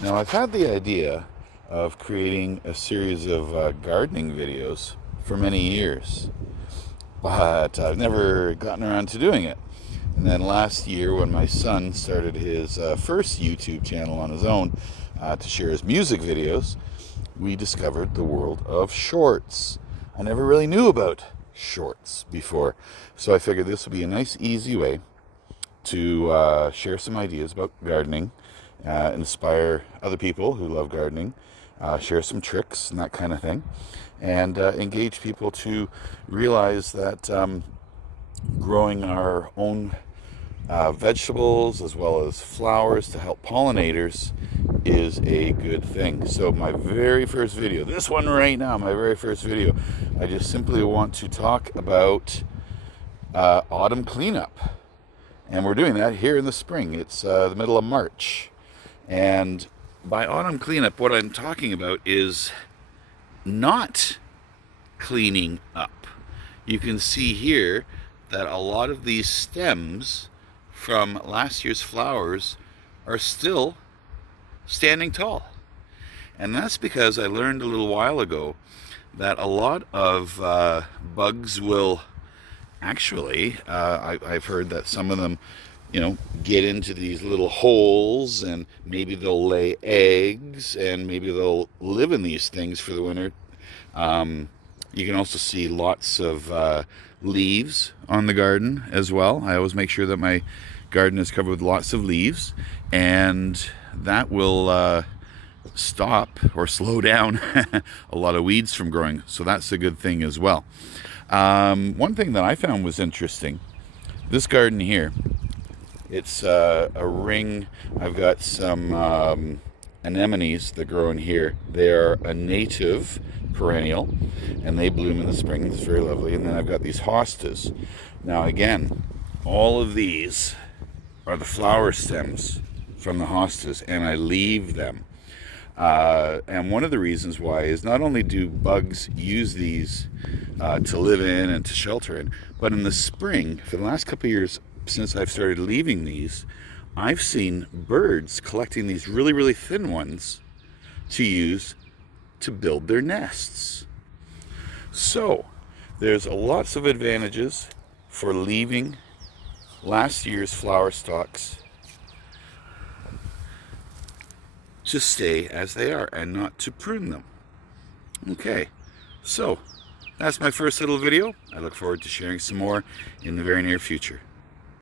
Now, I've had the idea of creating a series of gardening videos for many years, but I've never gotten around to doing it. And then last year, when my son started his first YouTube channel on his own to share his music videos, we discovered the world of shorts. I never really knew about shorts before, so I figured this would be a nice, easy way to share some ideas about gardening, inspire other people who love gardening, share some tricks and that kind of thing, and engage people to realize that growing our own vegetables as well as flowers to help pollinators is a good thing. So my very first video, this one right now, my very first video, I just simply want to talk about autumn cleanup. And we're doing that here in the spring. It's the middle of March. And by autumn cleanup, what I'm talking about is not cleaning up. You can see here that a lot of these stems from last year's flowers are still standing tall. And that's because I learned a little while ago that a lot of bugs will actually, I've heard that some of them, get into these little holes and maybe they'll lay eggs and maybe they'll live in these things for the winter. You can also see lots of leaves on the garden as well. I always make sure that my garden is covered with lots of leaves, and that will stop or slow down a lot of weeds from growing. So that's a good thing as well. One thing that I found was interesting, this garden here, it's a ring. I've got some anemones that grow in here. They're a native perennial and they bloom in the spring. It's very lovely. And then I've got these hostas. Now again, all of these are the flower stems from the hostas, and I leave them. And one of the reasons why is not only do bugs use these to live in and to shelter in, but in the spring, for the last couple of years since I've started leaving these, I've seen birds collecting these really, really thin ones to use to build their nests. So there's lots of advantages for leaving last year's flower stalks to stay as they are and not to prune them. Okay, so that's my first little video. I look forward to sharing some more in the very near future.